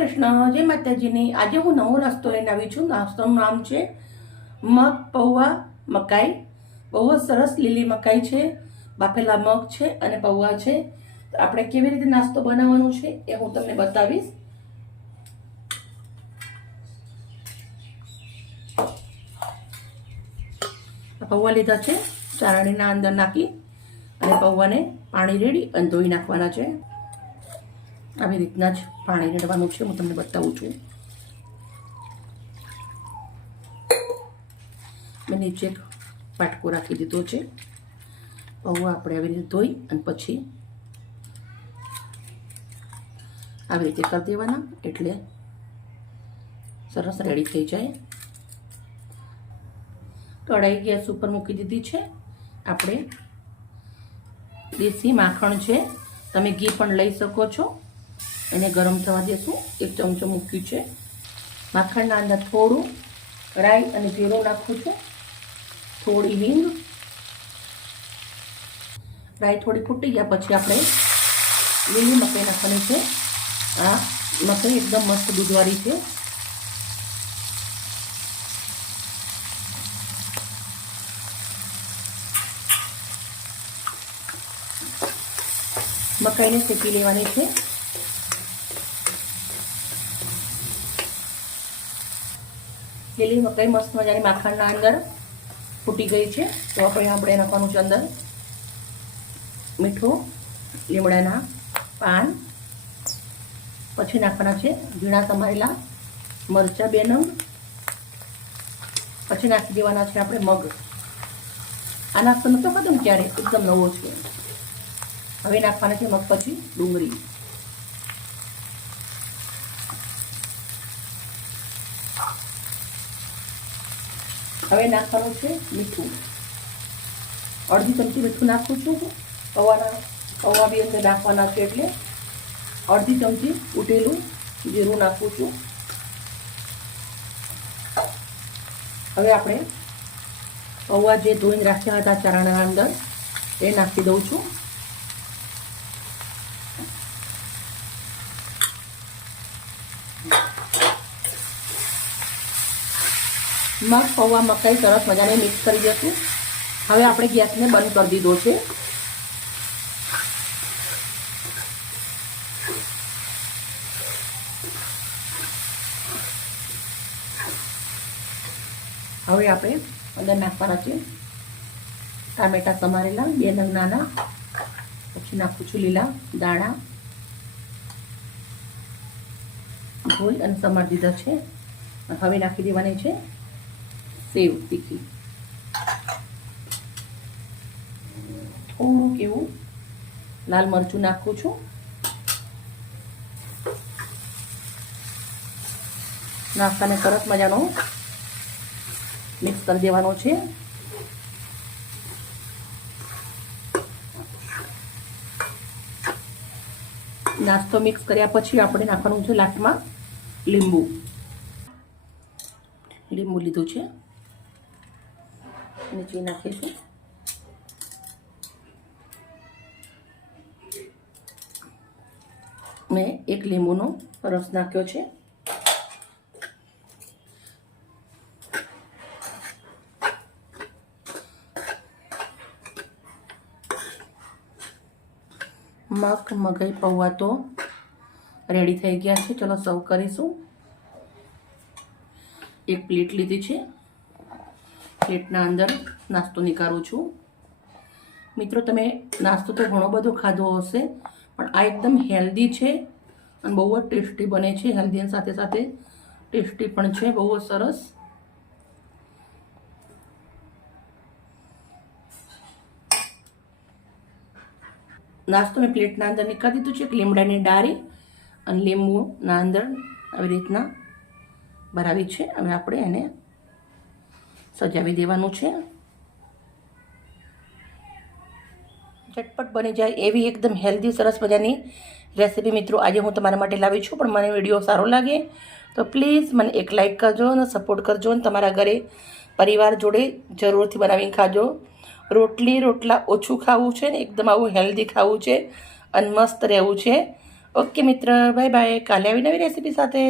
કૃષ્ણ. જય માતાજીની. આજે હું નવો નાસ્તો લઈને આવી છું. નાસ્તાનું નામ છે મગ, પૌવા, મકાઈ. બહુ જ સરસ લીલી મકાઈ છે. બાફેલા મગ છે અને પૌવા છે. તો આપણે કેવી રીતે નાસ્તો બનાવવાનો છે એ હું તમને બતાવીશ. પૌવા લીધા છે. ચારણીના અંદર નાખી અને પૌવાને પાણી રેડી અને ધોઈ નાખવાના છે. આવી રીતના જ પાણી રેડવાનું છે, હું તમને બતાવું છું. મેં નીચે એક પાટકો રાખી દીધો છે. પૌવા આપણે આવી રીતે ધોઈ અને પછી આવી રીતે કરી દેવાના એટલે સરસ રેડી થઈ જાય. કઢાઈ ગેસ ઉપર મૂકી દીધી છે. આપણે દેશી માખણ છે. તમે ઘી પણ લઈ શકો છો. એને ગરમ થવા દેશું. એક ચમચો મૂક્યું છે. માખણના અંદર થોડું રાઈ અને જીરું નાખું છું. થોડી હિંગ. રાઈ થોડી ફૂટી ગયા પછી આપણે લીલી મકાઈ નાખવાની છે. આ મકાઈ એકદમ મસ્ત દૂધવાળી છે. મકાઈને શેકી લેવાની છે. લીલી મકાઈ મસ્ત મજાની માખણના અંદર ફૂટી ગઈ છે. તો આપણે આપણે નાખવાનું છે અંદર મીઠું, લીમડાના પાન. પછી નાખવાના છે ઝીણા સમારેલા મરચાં બે નંગ. પછી નાખી દેવાના છે આપણે મગ. આ નાસ્તો નતો ખાધો ક્યારે? એકદમ નવો છે. હવે નાખવાના છે મગ પછી ડુંગળી. હવે નાખવાનું છે મીઠું. અડધી ચમચી મીઠું નાખું છું પૌવાના, પૌવા બી અંદર નાખવાના છે એટલે અડધી ચમચી ઉટેલું જીરું નાખું છું. હવે આપણે પૌવા જે ધોઈને રાખ્યા હતા ચણાના અંદર, એ નાખી દઉં છું. મગ પૌવા મકાઈ સરસ મજાને મિક્સ કરી દઈશું હવે આપણે ગેસને બંધ કરી દીધો છે. હવે આપણે અંદર નાખવાના છે ટામેટા સમારેલા, બે નાના પછી નાખું છું લીલા દાણા. ધોઈ અને સમારી દીધા છે. હવે નાખી દેવાની છે સેવ તીખી થોડુંક એવું લાલ મરચું નાખું છું. નાસ્તાને સરસ મજાનો મિક્સ કરી દેવાનો છે. નાસ્તો મિક્સ કર્યા પછી આપણે નાખવાનું છે લાસ્ટમાં લીંબુ. લીંબુ લીધું છે. નીચે નાખીશું. મેં એક લીંબુનો રસ નાખ્યો છે. મગ, મગઈ, પૌવા તો રેડી થઈ ગયા છે. ચલો, સર્વ કરીશું. એક પ્લેટ લીધી છે. પ્લેટના અંદર નાસ્તો નીકાળું છું. મિત્રો, તમે નાસ્તો તો ઘણો બધો ખાધો હશે, પણ આ એકદમ હેલ્ધી છે અને બહુ જ ટેસ્ટી બને છે. હેલ્ધી સાથે સાથે ટેસ્ટી પણ છે, બહુ જ સરસ. નાસ્તો મેં પ્લેટના અંદર નીકાળી દીધું છે, એક લીમડાની ડાળી અને લીંબુના અંદર આવી રીતના ભરાવી છે. હવે આપણે એને સજાવી દેવાનું છે. ઝટપટ બની જાય એવી એકદમ હેલ્ધી સરસ મજાની રેસીપી મિત્રો આજે હું તમારા માટે લાવી છું. પણ મને વીડિયો સારો લાગે તો પ્લીઝ મને એક લાઇક કરજો અને સપોર્ટ કરજો અને તમારા ઘરે પરિવાર જોડે જરૂરથી બનાવીને ખાજો. રોટલી રોટલા ઓછું ખાવું છે ને એકદમ આવું હેલ્ધી ખાવું છે અને મસ્ત રહેવું છે. ઓકે મિત્ર બાય બાય કાલે આવી નવી રેસીપી સાથે.